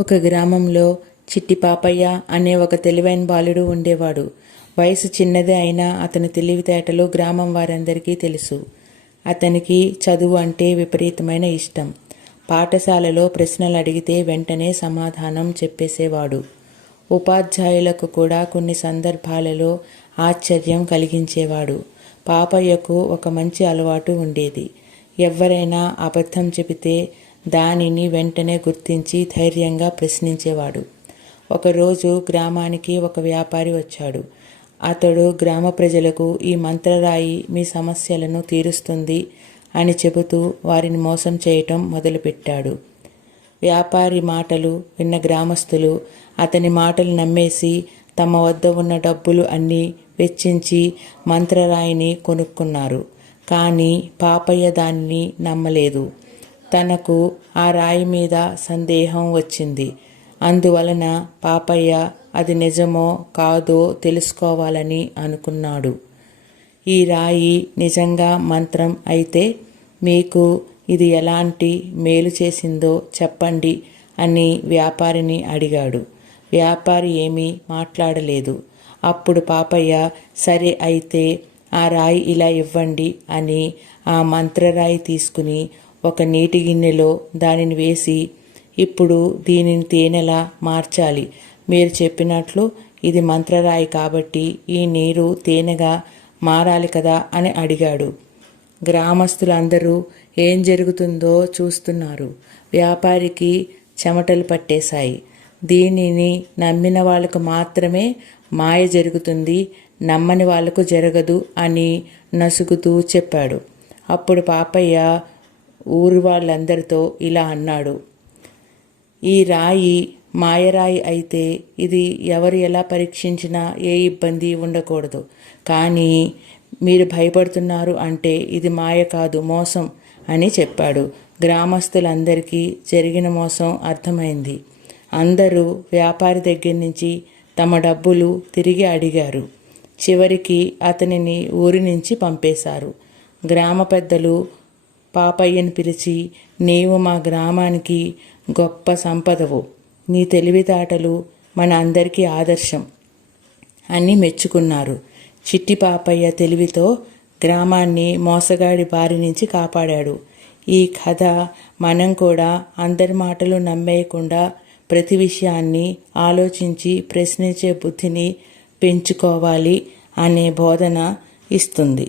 ఒక గ్రామంలో చిట్టి పాపయ్య అనే ఒక తెలివైన బాలుడు ఉండేవాడు. వయసు చిన్నదే అయినా అతని తెలివితేటలు గ్రామం వారందరికీ తెలుసు. అతనికి చదువు అంటే విపరీతమైన ఇష్టం. పాఠశాలలో ప్రశ్నలు అడిగితే వెంటనే సమాధానం చెప్పేసేవాడు. ఉపాధ్యాయులకు కూడా కొన్ని సందర్భాలలో ఆశ్చర్యం కలిగించేవాడు. పాపయ్యకు ఒక మంచి అలవాటు ఉండేది. ఎవరైనా అబద్ధం చెబితే దానిని వెంటనే గుర్తించి ధైర్యంగా ప్రశ్నించేవాడు. ఒకరోజు గ్రామానికి ఒక వ్యాపారి వచ్చాడు. అతడు గ్రామ ప్రజలకు ఈ మంత్రరాయి మీ సమస్యలను తీరుస్తుంది అని చెబుతూ వారిని మోసం చేయటం మొదలుపెట్టాడు. వ్యాపారి మాటలు విన్న గ్రామస్తులు అతని మాటలు నమ్మేసి తమ వద్ద ఉన్న డబ్బులు అన్నీ వెచ్చించి మంత్రరాయిని కొనుక్కున్నారు. కానీ పాపయ్య దాన్ని నమ్మలేదు. తనకు ఆ రాయి మీద సందేహం వచ్చింది. అందువలన పాపయ్య అది నిజమో కాదో తెలుసుకోవాలని అనుకున్నాడు. ఈ రాయి నిజంగా మంత్రం అయితే మీకు ఇది ఎలాంటి మేలు చేసిందో చెప్పండి అని వ్యాపారిని అడిగాడు. వ్యాపారి ఏమీ మాట్లాడలేదు. అప్పుడు పాపయ్య సరే అయితే ఆ రాయి ఇలా ఇవ్వండి అని ఆ మంత్రరాయి తీసుకుని ఒక నీటి గిన్నెలో దానిని వేసి ఇప్పుడు దీనిని తేనెలా మార్చాలి? మీరు చెప్పినట్లు ఇది మంత్రరాయి కాబట్టి ఈ నీరు తేనెగా మారాలి కదా అని అడిగాడు. గ్రామస్తులందరూ ఏం జరుగుతుందో చూస్తున్నారు. వ్యాపారికి చెమటలు పట్టేశాయి. దీనిని నమ్మిన వాళ్ళకు మాత్రమే మాయ జరుగుతుంది నమ్మని వాళ్ళకు జరగదు అని నసుగుతూ చెప్పాడు. అప్పుడు పాపయ్య ఊరి వాళ్ళందరితో ఇలా అన్నాడు. ఈ రాయి మాయరాయి అయితే ఇది ఎవరు ఎలా పరీక్షించినా ఏ ఇబ్బంది ఉండకూడదు. కానీ మీరు భయపడుతున్నారు అంటే ఇది మాయ కాదు మోసం అని చెప్పాడు. గ్రామస్తులందరికీ జరిగిన మోసం అర్థమైంది. అందరూ వ్యాపారి దగ్గర నుంచి తమ డబ్బులు తిరిగి అడిగారు. చివరికి అతనిని ఊరి నుంచి పంపేశారు. గ్రామ పెద్దలు పాపయ్యను పిలిచి నీవు మా గ్రామానికి గొప్ప సంపదవు. నీ తెలివితేటలు మన అందరికీ ఆదర్శం అని మెచ్చుకున్నారు. చిట్టి పాపయ్య తెలివితో గ్రామాన్ని మోసగాడి బారి నుంచి కాపాడాడు. ఈ కథ మనం కూడా అందరి మాటలు నమ్మేయకుండా ప్రతి విషయాన్ని ఆలోచించి ప్రశ్నించే బుద్ధిని పెంచుకోవాలి అనే బోధన ఇస్తుంది.